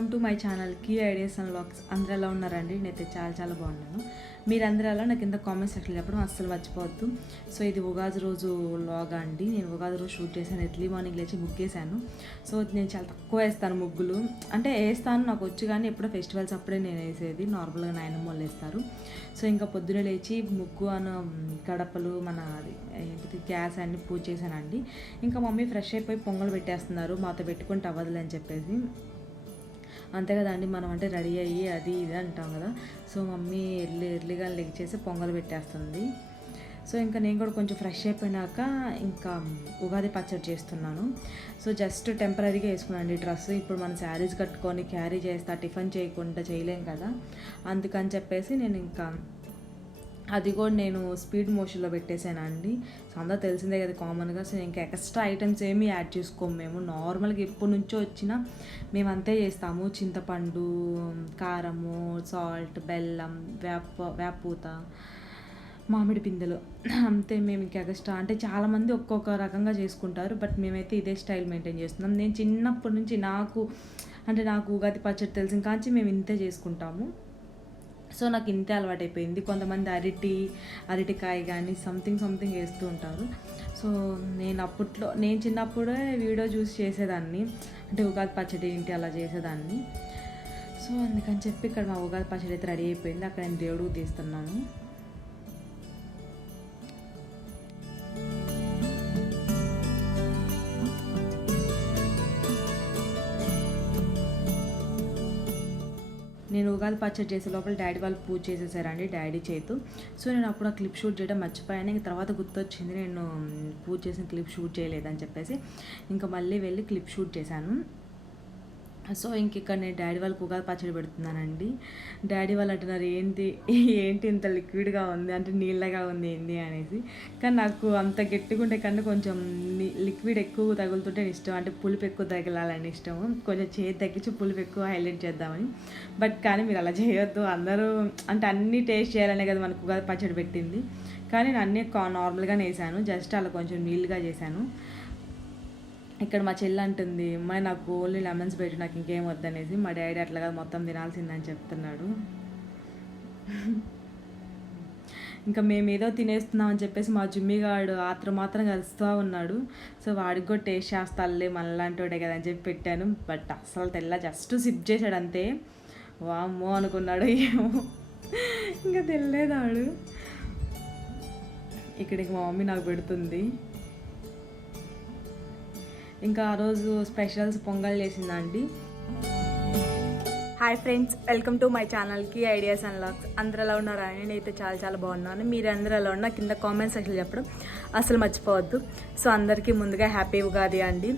Welcome to my channel key ideas and vlogs. అందరూ ఎలా ఉన్నారండి? నేనైతే చాలా బాగున్నాను. మీరందరూ ఎలా నాకు కింద కామెంట్స్ సెక్షన్ చెప్పడం అస్సలు మర్చిపోవద్దు. సో ఇది ఉగాది రోజు వ్లాగ్ అండి. నేను ఉగాది రోజు షూట్ చేశాను. ఎర్లీ మార్నింగ్ లేచి ముగ్గేసాను. సో నేను చాలా తక్కువ వేస్తాను ముగ్గులు, అంటే వేస్తాను నాకు వచ్చు, కానీ ఎప్పుడో ఫెస్టివల్స్ అప్పుడే నేను వేసేది. నార్మల్గా నాయనమ్మ వాళ్ళు వేస్తారు. సో ఇంకా పొద్దున్నే లేచి ముగ్గు గడపలు మన ఏంటిది గ్యాస్ అన్ని పూజ చేశానండి. ఇంకా మమ్మీ ఫ్రెష్ అయిపోయి పొంగల్ పెట్టేస్తున్నారు. మాతో పెట్టుకుంటే అవ్వదులే అని చెప్పేసి. అంతే కదండి, మనం అంటే రెడీ అయ్యి అది ఇది అంటాం కదా. సో మమ్మీ ఎర్లీగా లెగిచేసి పొంగల్ పెట్టేస్తుంది. సో ఇంకా నేను కూడా కొంచెం ఫ్రెష్ అయిపోయినాక ఇంకా ఉగాది పచ్చడి చేస్తున్నాను. సో జస్ట్ టెంపరీగా వేసుకున్నాను డ్రెస్. ఇప్పుడు మనం శారీస్ కట్టుకొని క్యారీ చేస్తా, టిఫిన్ చేయకుండా చేయలేం కదా. అందుకని చెప్పేసి నేను ఇంకా అది కూడా నేను స్పీడ్ మోషన్లో పెట్టేశానండి. సో అందరూ తెలిసిందే కదా కామన్గా. సో ఇంకా ఎక్స్ట్రా ఐటమ్స్ ఏమీ యాడ్ చేసుకోము మేము. నార్మల్గా ఎప్పటి నుంచో వచ్చినా మేము అంతే చేస్తాము. చింతపండు, కారము, సాల్ట్, బెల్లం, వేపూత, మామిడి పిందెలు అంతే. మేము ఇంకా ఎక్స్ట్రా అంటే చాలామంది ఒక్కొక్క రకంగా చేసుకుంటారు, బట్ మేమైతే ఇదే స్టైల్ మెయింటైన్ చేస్తున్నాం. నేను చిన్నప్పటి నుంచి నాకు ఉగాది పచ్చడి తెలిసిన కాంచి మేము ఇంతే చేసుకుంటాము. సో నాకు ఇంతే అలవాటైపోయింది. కొంతమంది అరటికాయ కానీ సంథింగ్ వేస్తూ ఉంటారు. సో నేను చిన్నప్పుడే వీడియో చూసి చేసేదాన్ని, అంటే ఉగాది పచ్చడి ఏంటి అలా చేసేదాన్ని. సో అందుకని చెప్పి ఇక్కడ మా ఉగాది పచ్చడి అయితే రెడీ అయిపోయింది. అక్కడ నేను దేవుడికి తీస్తున్నాను. నేను ఉగాది పచ్చడి చేసే లోపల డాడీ వాళ్ళు పూజ చేసేసారండి, డాడీ చేతు. సో నేను అప్పుడు ఆ క్లిప్ షూట్ చేయడం మర్చిపోయాను. ఇంక తర్వాత గుర్తొచ్చింది నేను పూజ చేసిన క్లిప్ షూట్ చేయలేదని చెప్పేసి ఇంకా మళ్ళీ వెళ్ళి క్లిప్ షూట్ చేశాను. సో ఇంక ఇక్కడ నేను డాడీ వాళ్ళకి ఉగాది పచ్చడి పెడుతున్నానండి. డాడీ వాళ్ళు అంటున్నారు ఏంటి ఇంత లిక్విడ్గా ఉంది, అంటే నీళ్ళగా ఉంది ఏంటి అనేసి. కానీ నాకు అంత గట్టిగా ఉంటే కన్నా కొంచెం లిక్విడ్ ఎక్కువ తగులుతుంటే ఇష్టం, అంటే పులుపు ఎక్కువ తగలాలని ఇష్టం. కొంచెం చేతి తగ్గించి పులుపు ఎక్కువ హైలైట్ చేద్దామని. బట్ కానీ మీరు అలా చేయొద్దు. అందరూ అంటే అన్నీ టేస్ట్ చేయాలనే కదా మనకు ఉగాది పచ్చడి పెట్టింది. కానీ నేను అన్నీ నార్మల్గానే వేసాను, జస్ట్ అలా కొంచెం నీళ్ళుగా చేశాను. ఇక్కడ మా చెల్లి అంటుంది, అమ్మాయి నాకు ఓన్లీ లెమన్స్ పెట్టి నాకు ఇంకేం వద్దనేసి. మా డాడీ అట్లా కాదు మొత్తం తినాల్సిందని చెప్తున్నాడు. ఇంకా మేము ఏదో తినేస్తున్నామని చెప్పేసి మా జుమ్మిగాడు మాత్రం కలుస్తూ ఉన్నాడు. సో వాడికి కూడా టేస్ట్ చేస్తాలే మనలాంటి వాడే కదా అని చెప్పి పెట్టాను. బట్ అస్సలు తెల్ల జస్ట్ సిప్ చేశాడు అంతే. వామ్మో అనుకున్నాడు, ఏమో ఇంకా తెలియదాడు. ఇక్కడికి మా మమ్మీ నాకు పెడుతుంది. ఇంకా ఆ రోజు స్పెషల్స్ పొంగల్ చేసిందండి. Hi friends, welcome to my ఛానల్కి ఐడియాస్ అండ్ వ్లాగ్స్. అందరూ ఎలా ఉన్నారా? నేనైతే చాలా బాగున్నాను. మీరు అందరూ ఎలా ఉన్నా కింద కామెంట్ సెక్షన్ చెప్పడం అసలు మర్చిపోవద్దు. సో అందరికీ ముందుగా హ్యాపీ ఉగాది అండి.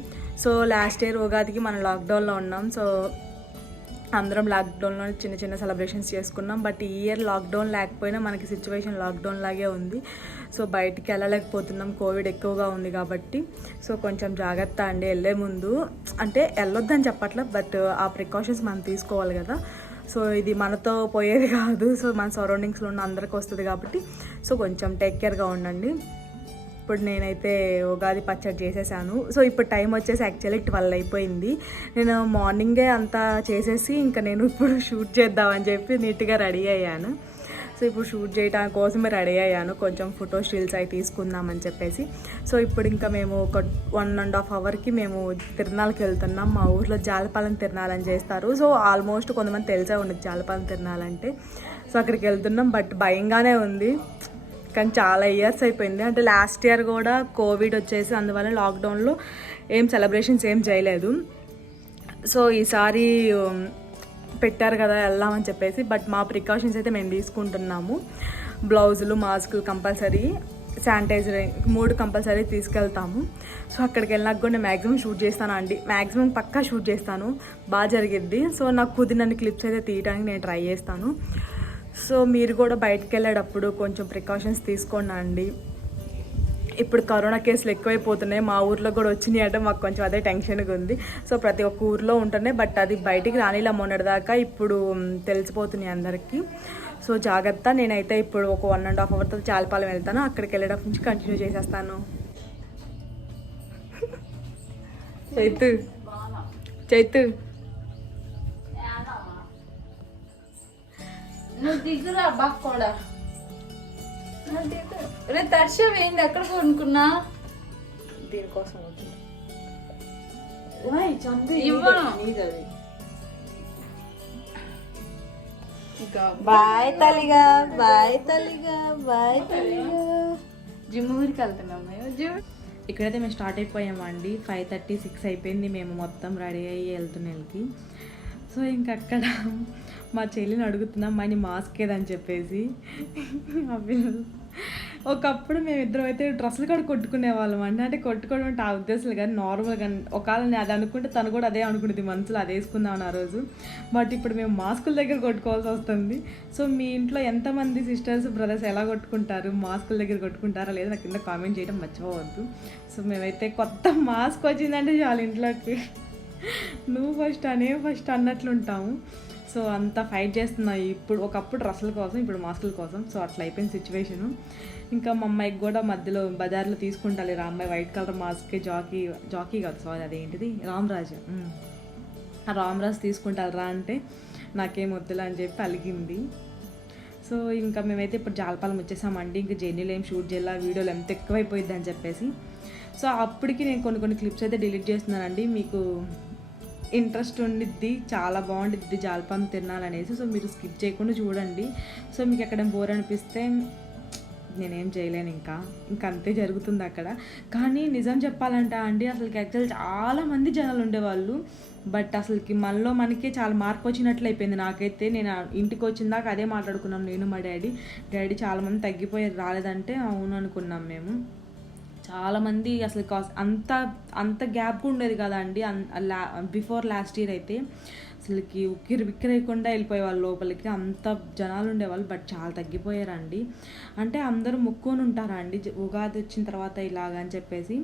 సో లాస్ట్ ఇయర్ ఉగాదికి మనం లాక్డౌన్లో ఉన్నాం. సో అందరం లాక్డౌన్లో చిన్న సెలబ్రేషన్స్ చేసుకున్నాం. బట్ ఈ ఇయర్ లాక్డౌన్ లేకపోయినా మనకి సిచ్యువేషన్ లాక్డౌన్ లాగే ఉంది. సో బయటికి వెళ్ళలేకపోతున్నాం, కోవిడ్ ఎక్కువగా ఉంది కాబట్టి. సో కొంచెం జాగ్రత్త అండి వెళ్ళే ముందు. అంటే వెళ్ళొద్దని చెప్పట్లే, బట్ ఆ ప్రికాషన్స్ మనం తీసుకోవాలి కదా. సో ఇది మనతో పోయేది కాదు, సో మన సరౌండింగ్స్లో ఉన్న అందరికీ వస్తుంది కాబట్టి సో కొంచెం టేక్ కేర్గా ఉండండి. ఇప్పుడు నేనైతే ఉగాది పచ్చడి చేసేసాను. సో ఇప్పుడు టైం వచ్చేసి యాక్చువల్లీ 12 అయిపోయింది. నేను మార్నింగే అంతా చేసేసి ఇంకా నేను ఇప్పుడు షూట్ చేద్దామని చెప్పి నీట్గా రెడీ అయ్యాను. సో ఇప్పుడు షూట్ చేయడం కోసమే రెడీ అయ్యాను, కొంచెం ఫోటో స్టిల్స్ అవి తీసుకుందామని చెప్పేసి. సో ఇప్పుడు ఇంకా మేము ఒక 1.5 అవర్కి మేము తిరునాళ్ళకి వెళ్తున్నాం. మా ఊర్లో జాలపాలెం తిరునాళ్ళని చేస్తారు. సో ఆల్మోస్ట్ కొంతమంది తెలిసే ఉండదు జాలపాలెం తిరునాళ్ళంటే. సో అక్కడికి వెళ్తున్నాం, బట్ భయంగానే ఉంది. కానీ చాలా ఇయర్స్ అయిపోయింది, అంటే లాస్ట్ ఇయర్ కూడా కోవిడ్ వచ్చేసి అందువల్ల లాక్డౌన్లో ఏం సెలబ్రేషన్స్ ఏం చేయలేదు. సో ఈసారి పెట్టారు కదా వెళ్దామని చెప్పేసి. బట్ మా ప్రికాషన్స్ అయితే మేము తీసుకుంటున్నాము. బ్లౌజులు, మాస్కులు కంపల్సరీ, శానిటైజర్ 3 కంపల్సరీ తీసుకెళ్తాము. సో అక్కడికి వెళ్ళినాక కూడా నేను మ్యాక్సిమం షూట్ చేస్తాను అండి. మ్యాక్సిమం పక్కా షూట్ చేస్తాను, బాగా జరిగిద్ది. సో నాకు కుదిరినన్ని క్లిప్స్ అయితే తీయడానికి నేను ట్రై చేస్తాను. సో మీరు కూడా బయటకు వెళ్ళేటప్పుడు కొంచెం ప్రికాషన్స్ తీసుకోండి అండి. ఇప్పుడు కరోనా కేసులు ఎక్కువైపోతున్నాయి, మా ఊర్లో కూడా వచ్చినాయి అంటే మాకు కొంచెం అదే టెన్షన్గా ఉంది. సో ప్రతి ఒక్క ఊర్లో ఉంటున్నాయి, బట్ అది బయటికి రానిలా మొన్నటిదాకా, ఇప్పుడు తెలిసిపోతున్నాయి అందరికీ. సో జాగ్రత్త. నేనైతే ఇప్పుడు ఒక 1.5 అవర్తో జాలపాలెం వెళ్తాను. అక్కడికి వెళ్ళేటప్పటి నుంచి కంటిన్యూ చేసేస్తాను. చైతు నువ్వు దిగురా బాగా కూడా రే తర్షం ఏంది ఎక్కడ కొనుక్కున్నా దీనికోసం వచ్చింది ఇవ్వను బాయ్ తల్లిగా బాయ్ తల్లిగా బాయ్ తల్లిగా. జిమ్ ఊరికి వెళ్తున్నాం మేము జిమ్. ఇక్కడైతే మేము స్టార్ట్ అయిపోయామండి. 5:30, 6 అయిపోయింది మేము మొత్తం రెడీ అయ్యి వెళ్తున్నకి. సో ఇంకక్కడ మా చెల్లిని అడుగుతున్నాం మని మాస్క్ ఏదని చెప్పేసి. ఒకప్పుడు మేమిద్దరం అయితే డ్రెస్సులు కూడా కొట్టుకునే వాళ్ళం అండి. అంటే కొట్టుకోవడం అంటే ఆ ఉద్దేశాలు కానీ నార్మల్గా ఒకవేళ నేను అది అనుకుంటే తను కూడా అదే అనుకుంటుంది మనసులో, అది వేసుకుందామని ఆ రోజు. బట్ ఇప్పుడు మేము మాస్కుల దగ్గర కొట్టుకోవాల్సి వస్తుంది. సో మీ ఇంట్లో ఎంతమంది సిస్టర్స్ బ్రదర్స్ ఎలా కొట్టుకుంటారు, మాస్కుల దగ్గర కొట్టుకుంటారా లేదా నాకు కింద కామెంట్ చేయడం మర్చిపోవద్దు. సో మేమైతే కొత్త మాస్క్ వచ్చిందంటే చాలు ఇంట్లోకి నువ్వు ఫస్ట్ అన్నట్లుంటాము. సో అంత ఫైట్ చేస్తున్నాయి ఇప్పుడు. ఒకప్పుడు డ్రెస్సుల కోసం, ఇప్పుడు మాస్కుల కోసం. సో అట్లా అయిపోయింది సిచ్యువేషను. ఇంకా మా అమ్మాయికి కూడా మధ్యలో బజార్లో తీసుకుంటాలి రా అమ్మాయి వైట్ కలర్ మాస్క్, జాకీ కాదు సారీ అదేంటిది రామ్రాజ్, ఆ రామ్రాజ్ తీసుకుంటారు రా అంటే నాకేం వద్దులా అని చెప్పి అలిగింది. సో ఇంకా మేమైతే ఇప్పుడు జాలపాలెం వచ్చేసామండి. ఇంకా జర్నీలో ఏం షూట్ చేయాల, వీడియోలు ఎంత ఎక్కువైపోయింది అని చెప్పేసి. సో అప్పటికి నేను కొన్ని క్లిప్స్ అయితే డిలీట్ చేస్తున్నానండి. మీకు ఇంట్రెస్ట్ ఉండిద్ది, చాలా బాగుండిద్ది జాలపాలెం తినాలనేసి. సో మీరు స్కిప్ చేయకుండా చూడండి. సో మీకు ఎక్కడ బోర్ అనిపిస్తే నేనేం చేయలేను, ఇంకా అంతే జరుగుతుంది అక్కడ. కానీ నిజం చెప్పాలంటే అండి అసలుకి యాక్చువల్ చాలామంది జనాలు ఉండేవాళ్ళు. బట్ అసలుకి మనకే చాలా మార్పు వచ్చినట్లు అయిపోయింది నాకైతే. నేను ఇంటికి వచ్చిందాక అదే మాట్లాడుకున్నాం నేను మా డాడీ చాలామంది తగ్గిపోయారు రాలేదంటే అవును అనుకున్నాం మేము. చాలామంది అసలు అంత గ్యాప్ ఉండేది కదా అండి. బిఫోర్ లాస్ట్ ఇయర్ అయితే అసలుకి ఉక్కిరిబిక్కిరేయకుండా వెళ్ళిపోయే వాళ్ళు లోపలికి, అంత జనాలు ఉండేవాళ్ళు. బట్ చాలా తగ్గిపోయారండి. అంటే అందరూ మొక్కుని ఉంటారండి ఉగాది వచ్చిన తర్వాత ఇలాగ అని చెప్పేసి.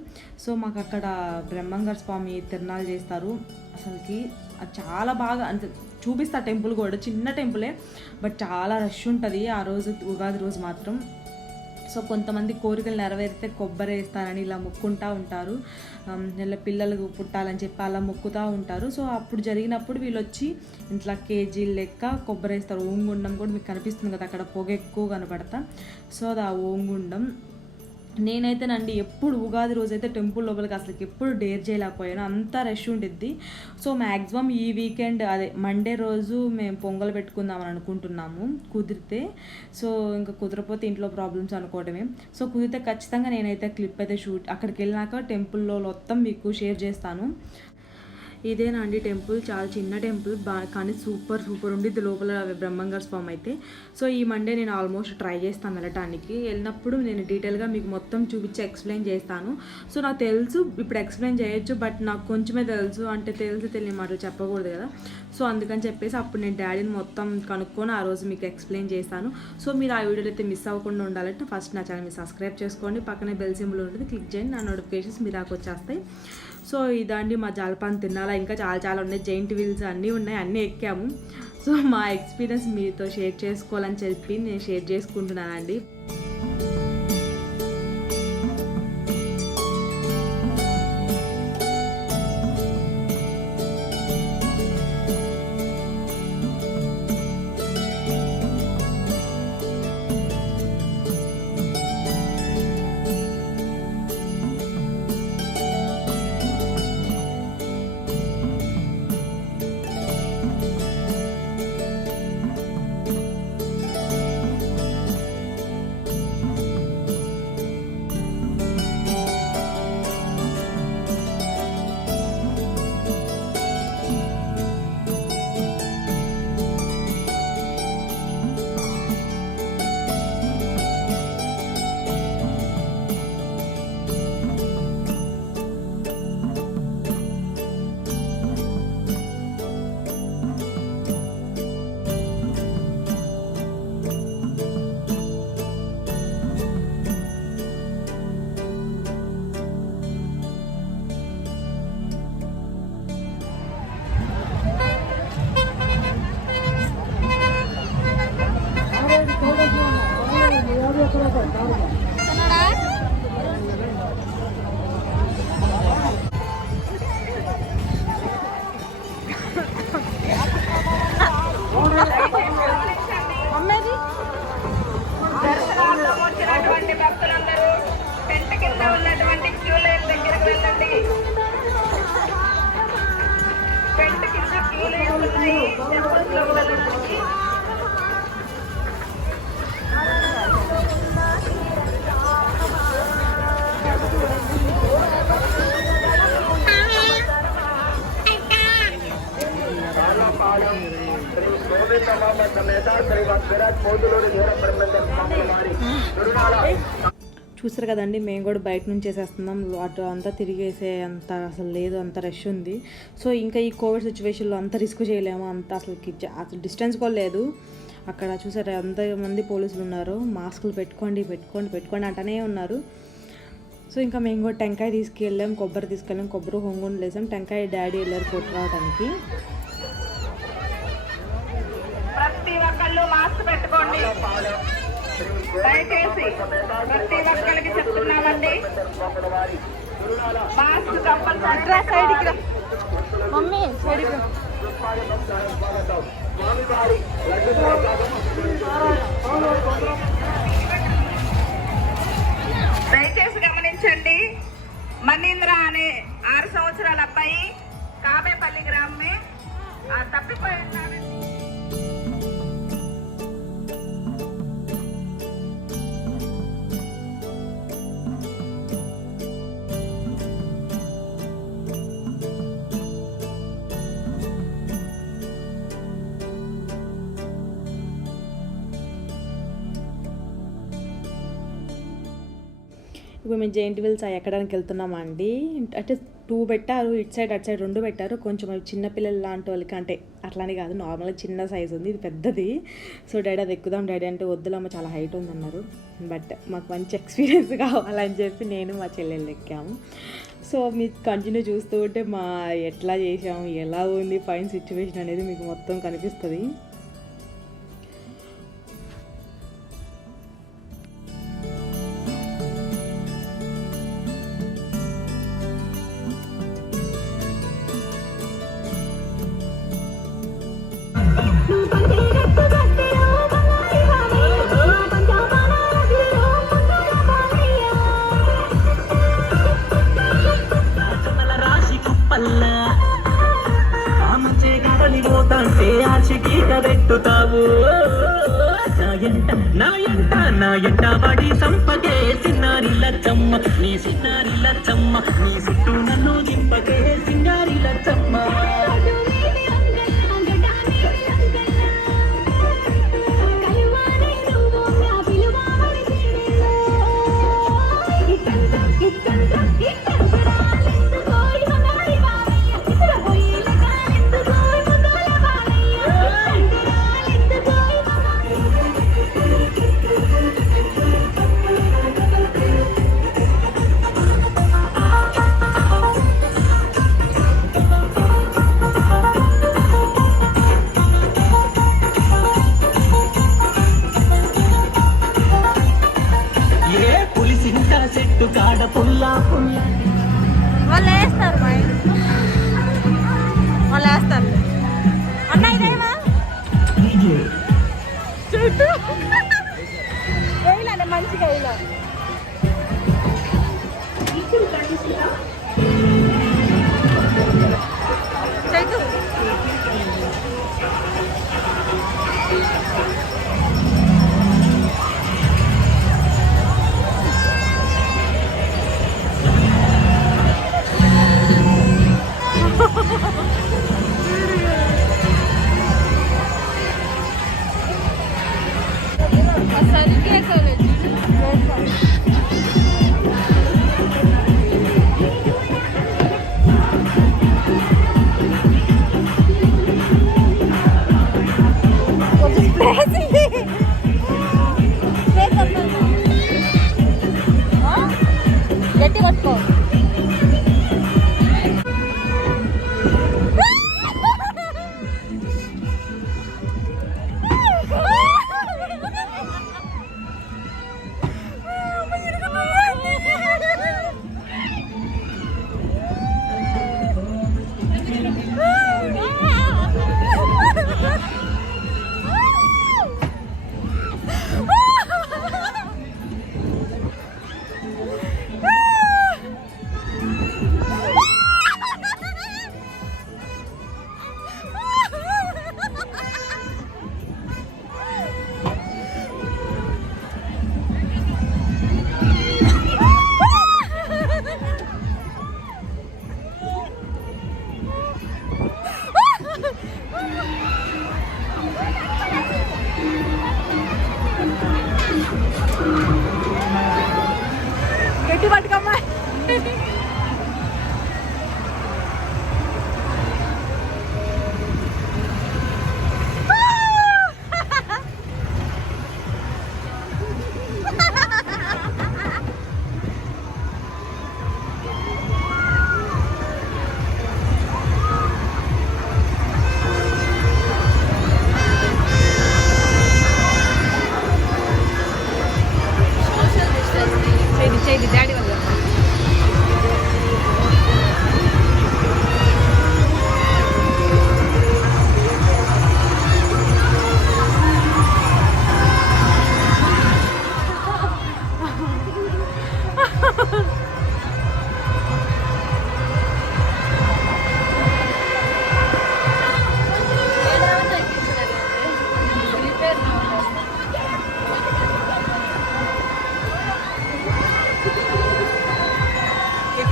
సో మాకు అక్కడ బ్రహ్మంగారు స్వామి తిరునాళ్ళు చేస్తారు. అసలుకి అది చాలా బాగా అంటే చూపిస్తా టెంపుల్ కూడా, చిన్న టెంపులే బట్ చాలా రష్ ఉంటుంది ఆ రోజు, ఉగాది రోజు మాత్రం. సో కొంతమంది కోరికలు నెరవేరితే కొబ్బరి వేస్తారని ఇలా మొక్కుంటూ ఉంటారు. ఇలా పిల్లలు పుట్టాలని చెప్పి అలా మొక్కుతూ ఉంటారు. సో అప్పుడు జరిగినప్పుడు వీళ్ళు వచ్చి ఇంట్లో కేజీలు లెక్క కొబ్బరి వేస్తారు. ఓంగుండం కూడా మీకు కనిపిస్తుంది కదా అక్కడ, పొగ ఎక్కువ కనపడతా. సో అది ఆ ఓంగుండం. నేనైతేనండి ఎప్పుడు ఉగాది రోజు అయితే టెంపుల్ లోపలికి అసలు ఎప్పుడు డేర్ చేయలేకపోయాను, అంత రష్ ఉండిద్ది. సో మ్యాక్సిమం ఈ వీకెండ్ అదే మండే రోజు మేము పొంగల్ పెట్టుకుందామని అనుకుంటున్నాము కుదిరితే. సో ఇంకా కుదరపోతే ఇంట్లో ప్రాబ్లమ్స్ అనుకోవడమే. సో కుదిరితే ఖచ్చితంగా నేనైతే క్లిప్ అయితే అక్కడికి వెళ్ళినాక టెంపుల్లో మొత్తం మీకు షేర్ చేస్తాను. ఇదేనా అండి టెంపుల్, చాలా చిన్న టెంపుల్ కానీ సూపర్ ఉండిద్ది లోపల బ్రహ్మంగారు స్వామి అయితే. సో ఈ మండే నేను ఆల్మోస్ట్ ట్రై చేస్తాను వెళ్ళటానికి. వెళ్ళినప్పుడు నేను డీటెయిల్గా మీకు మొత్తం చూపించి ఎక్స్ప్లెయిన్ చేస్తాను. సో నాకు తెలుసు ఇప్పుడు ఎక్స్ప్లెయిన్ చేయొచ్చు, బట్ నాకు కొంచెమే తెలుసు, అంటే తెలియని మాటలు చెప్పకూడదు కదా. సో అందుకని చెప్పేసి అప్పుడు నేను డాడీని మొత్తం కనుక్కొని ఆ రోజు మీకు ఎక్స్ప్లెయిన్ చేస్తాను. సో మీరు ఆ వీడియోలో అయితే మిస్ అవ్వకుండా ఉండాలంటే ఫస్ట్ నా ఛానల్ మీరు సబ్స్క్రైబ్ చేసుకోండి, పక్కనే బెల్ సింబల్ ఉంటుంది, క్లిక్ చేయండి, నా నోటిఫికేషన్స్ మీరు నాకు వచ్చేస్తాయి. సో ఇదండి మా జాలపాలెం తినాలా, ఇంకా చాలా ఉన్నాయి, జైంట్ వీల్స్ అన్నీ ఉన్నాయి, అన్నీ ఎక్కాము. సో మా ఎక్స్పీరియన్స్ మీతో షేర్ చేసుకోవాలని చెప్పి నేను షేర్ చేసుకుంటున్నానండి. టెంపుల్స్లోకి వెళ్ళడానికి. చూసారు కదండి, మేము కూడా బయట నుంచి వేసేస్తున్నాం. అటు అంతా తిరిగేసే అంత అసలు లేదు, అంత రష్ ఉంది. సో ఇంకా ఈ కోవిడ్ సిచ్యువేషన్లో అంత రిస్క్ చేయలేము, అంత అసలు డిస్టెన్స్ కూడా లేదు. అక్కడ చూసారు ఎంతమంది పోలీసులు ఉన్నారు, మాస్కులు పెట్టుకోండి పెట్టుకోండి పెట్టుకోండి అంటనే ఉన్నారు. సో ఇంకా మేము కూడా టెంకాయ తీసుకెళ్ళాం, కొబ్బరి తీసుకెళ్ళాం, కొబ్బరి హొంగుని లేసాం. టెంకాయ డాడీ వెళ్ళారు కొట్టు రావడానికి. ప్రతి ఒక్కళ్ళు మాస్క్ పెట్టుకోండి దయచేసి, ప్రతి ఒక్కరికి చెప్తున్నామండి. Mask compulsory. మమ్మీ సైడ్కి రా. దయచేసి గమనించండి. మణీంద్ర అనే 6 సంవత్సరాల అబ్బాయి కామేపల్లి గ్రామమే తప్పిపోయి ఉన్నాడు. ఇప్పుడు మేము జెయింట్ వీల్స్ ఎక్కడానికి వెళ్తున్నామా అండి. అంటే 2 పెట్టారు, ఇటు సైడ్ అటు సైడ్ 2 పెట్టారు. కొంచెం చిన్నపిల్లలు లాంటి వాళ్ళకి, అంటే అట్లానే కాదు, నార్మల్గా చిన్న సైజు ఉంది, ఇది పెద్దది. సో డాడీ అది ఎక్కుదాం డాడీ అంటే వద్దులమ్మ చాలా హైట్ ఉందన్నారు. బట్ మాకు మంచి ఎక్స్పీరియన్స్ కావాలని చెప్పి నేను మా చెల్లెళ్ళు ఎక్కాము. సో మీకు కంటిన్యూ చూస్తూ ఉంటే మా ఎట్లా చేసాము, ఎలా ఉంది పైన సిచ్యువేషన్ అనేది మీకు మొత్తం కనిపిస్తుంది. పెట్టుతావు నా ఎంట పడి సంపకే సిన్నారి లచ్చమ్మ, నీ సిన్నారి లచ్చమ్మ, నీ చుట్టూ నన్ను దింపకే సింగారి లచ్చమ్మ. చెట్టు కాడ పుల్లా పుల్లా వాళ్ళు వేస్తారు, వాళ్ళు వేస్తారు అన్న. ఇదేమా చెట్టు వేయాలి, మంచిగా వేయాలి. చెట్టు గట్టి పట్టుకో. చేయి డాడీ వల్ల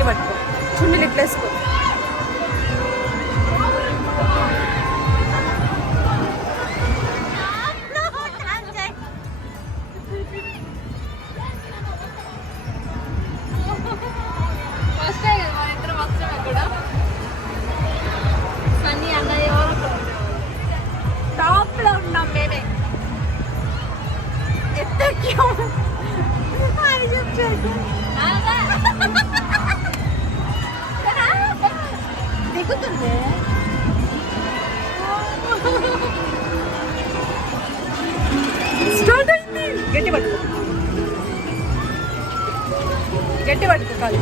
పట్టుకో చున్నీ ఇట్లా వేసుకో టాప్ లో ఉన్నాం మేమే దిగుతుంది స్టార్ట్ అయింది గట్టి పట్టుకో కాదు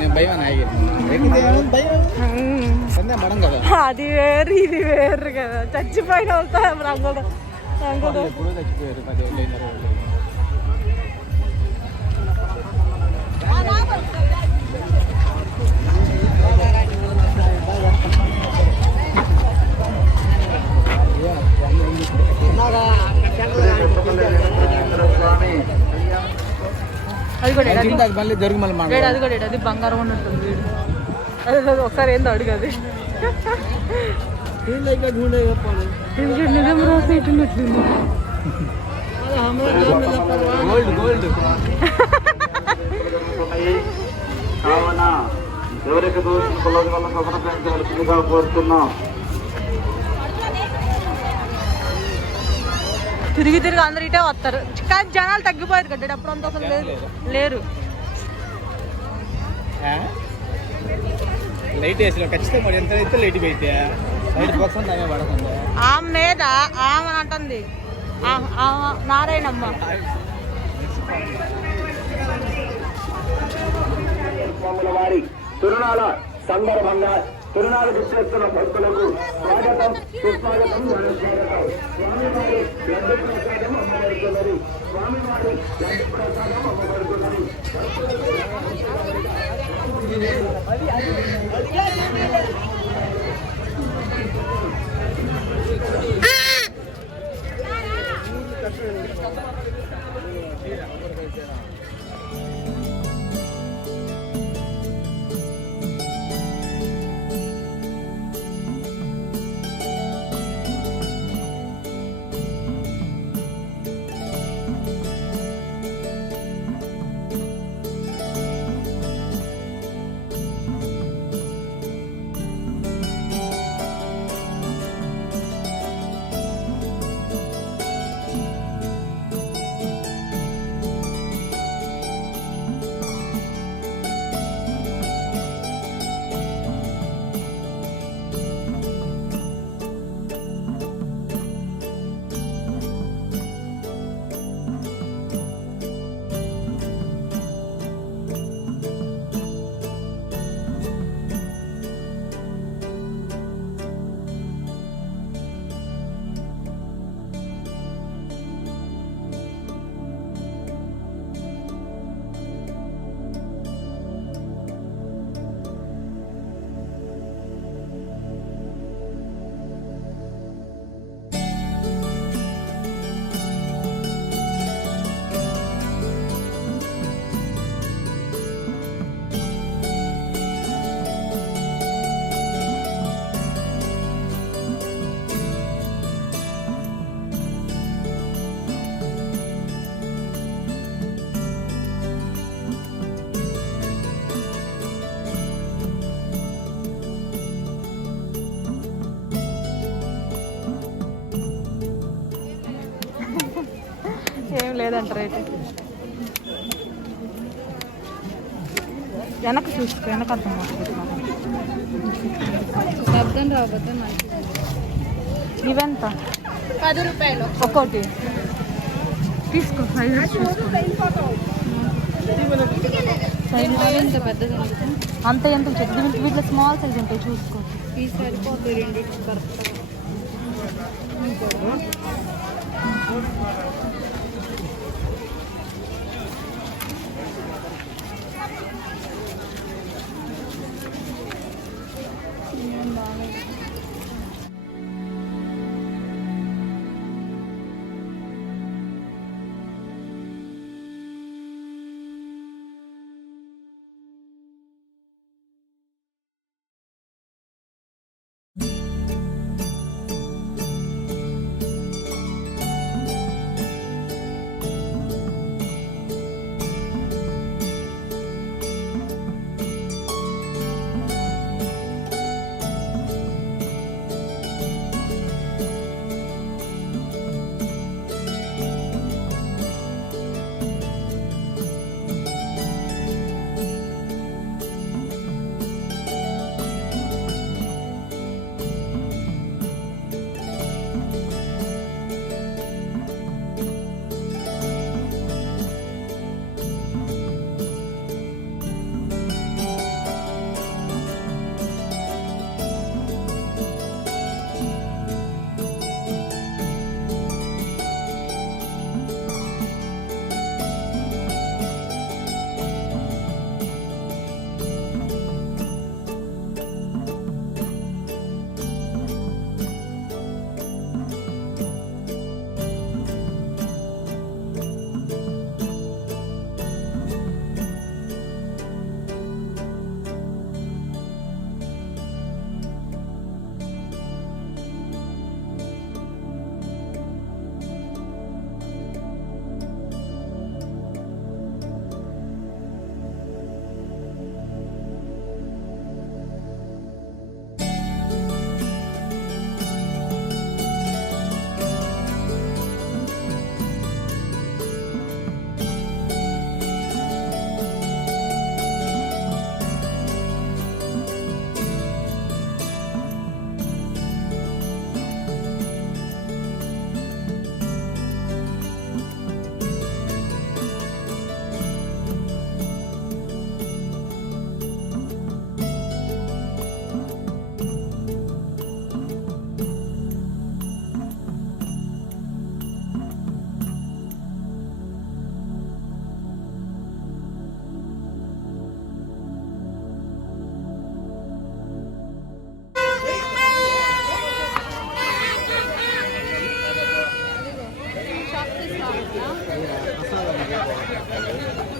నేను భయం మడం కదా అది వేరు ఇది వేరు కదా చచ్చిపోయిన రంగుడు ఎప్పుడూ చచ్చిపోయారు 10 ఏళ్ళు 20 ఏళ్ళు అది కూడా మళ్ళీ జరుగు మళ్ళీ అది కూడా అది బంగారం ఉన్నట్టుంది ఒకసారి ఏందో అడుగు అది నిజం రాసి ఇటున్నట్లుంది గోల్డ్ గోల్డ్ కావున ఎవరికి దూరం పొలం వల్ల సమర్పించవలసిందిగా కోరుతున్నాం. తిరిగి తిరిగి అందరు ఇటే వస్తారు కానీ జనాలు తగ్గిపోయారు కదా అప్పుడు అంత అసలు లేరు. లైట్ వేసిన ఖచ్చితంగా మరి ఎంత అయితే లైట్ అయితే లైట్ బాక్స్ దామే పడుతుంది. ఆమె మీద ఆమె అంటుంది నారాయణమ్మ. స్వాముల వారి తిరునాళ సందర్భంగా తిరునాళ విచ్చేస్తున్న భక్తులకు స్వాగతం సుస్వాగతం స్వాగతం. స్వామివారి లడ్డు ప్రసాదం అమ్మబడుతున్నది. స్వామివారి లడ్డు ప్రసాదం అమ్మబడుతున్నది. ఏం లేదంటారు అయితే వెనక చూసుకో వెనక అర్థం అర్థం రాబోతే ఇవెంత 10 రూపాయలు ఒక్కోటి తీసుకో సైజ్ ఎంత పెద్దది అంత ఎంత చెప్తే వీటిలో స్మాల్ సైజ్ ఉంటాయి చూసుకో ఈ సరిపోతుంది రెండింటి కరెక్ట్గా.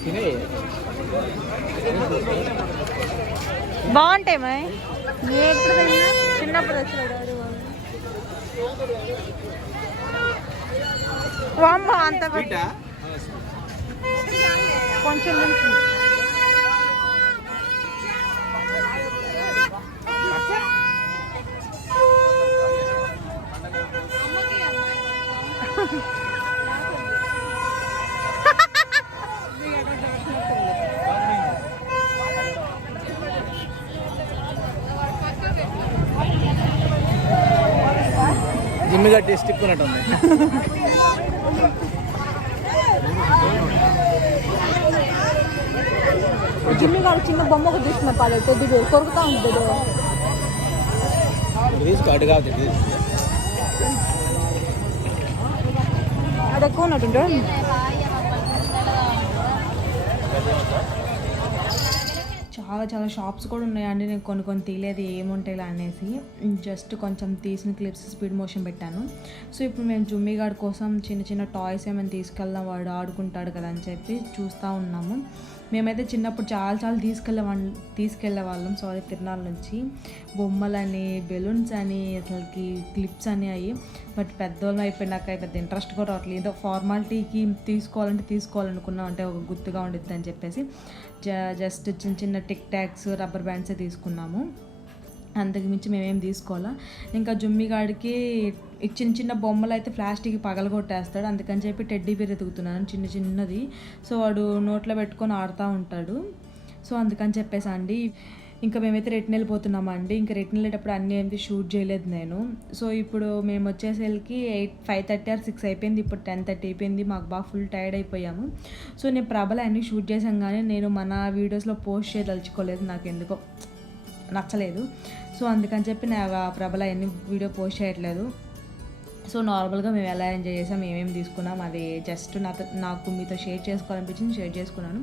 తినే బాగుంటాయి మరి ఎప్పుడు తిన్నా చిన్నప్పుడు వచ్చాడు అమ్మ అంత స్వీటా కొంచెం నుంచి జిమ్గా టేస్ట్ ఎక్కున్నట్టుంది. జిమ్మి గారు చిన్న బొమ్మ ఒక తీసుకున్న పాలు కొద్ది కొరుకుతా ఉంటుంది తీసుకో అటు కాదు అది ఎక్కువ ఉన్నట్టుంటే చాలా చాలా షాప్స్ కూడా ఉన్నాయండి. నేను కొన్ని తీయలేదు ఏముంటాయి అనేసి జస్ట్ కొంచెం తీసిన క్లిప్స్ స్పీడ్ మోషన్ పెట్టాను. సో ఇప్పుడు మేము జుమ్మిగాడి కోసం చిన్న చిన్న టాయ్స్ ఏమైనా తీసుకెళ్దాం, వాడు ఆడుకుంటాడు కదా అని చెప్పి చూస్తూ ఉన్నాము. మేమైతే చిన్నప్పుడు చాలా తీసుకెళ్ళే వాళ్ళం తిరునాళ్ళ నుంచి బొమ్మలని, బెలూన్స్ అని, అసలుకి క్లిప్స్ అని అయ్యి. బట్ పెద్దవాళ్ళం అయిపోయినాక పెద్ద ఇంట్రెస్ట్ కూడా రావట్లేదు. ఏదో ఫార్మాలిటీకి తీసుకోవాలనుకున్నాం, అంటే ఒక గుర్తుగా ఉండిద్ది అని చెప్పేసి జస్ట్ చిన్న టిక్ ట్యాక్స్, రబ్బర్ బ్యాండ్సే తీసుకున్నాము. అంతకు మించి మేమేం తీసుకోవాలా. ఇంకా జుమ్మిగాడికి చిన్న బొమ్మలు అయితే ప్లాస్టిక్ పగలగొట్టేస్తాడు, అందుకని చెప్పి టెడ్డీ బేర్ ఎదుగుతున్నాను చిన్నది. సో వాడు నోట్లో పెట్టుకొని ఆడుతూ ఉంటాడు. సో అందుకని చెప్పేసి అండి ఇంకా మేమైతే రిటర్న్ వెళ్ళిపోతున్నామండి. ఇంకా రిటర్న్ వెళ్ళేటప్పుడు అన్నీ ఏంటి షూట్ చేయలేదు నేను. సో ఇప్పుడు మేము వచ్చేసరికి 5:30 or 6 అయిపోయింది. ఇప్పుడు 10:30 అయిపోయింది. మాకు బాగా ఫుల్ టైర్డ్ అయిపోయాము. సో నేను ప్రభలు అన్నీ షూట్ చేసాం, కానీ నేను మన వీడియోస్లో పోస్ట్ చేయదలుచుకోలేదు, నాకు ఎందుకో నచ్చలేదు. సో అందుకని చెప్పి నేను ప్రభల అన్ని వీడియో పోస్ట్ చేయట్లేదు. సో నార్మల్గా మేము ఎలా ఎంజాయ్ చేసాం, ఏమేమి తీసుకున్నాం, అది జస్ట్ నాకు మీతో షేర్ చేసుకోవాలనిపించింది, షేర్ చేసుకున్నాను.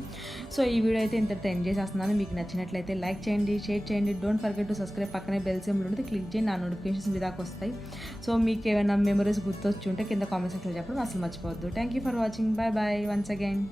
సో ఈ వీడియో అయితే ఇంతటితో ఎంజాయ్ చేస్తున్నాను. మీకు నచ్చినట్లయితే లైక్ చేయండి, షేర్ చేయండి. Don't forget to subscribe. పక్కనే బెల్ సింబల్ ఉంటుంది, క్లిక్ చేయండి, నా నోటిఫికేషన్స్ మీ దాకా వస్తాయి. సో మీకు ఏమైనా మెమరీస్ గుర్తొచ్చి ఉంటే కింద కామెంట్ సెక్షన్లో చెప్పడం అసలు మర్చిపోవద్దు. Thank you for watching. Bye bye once again.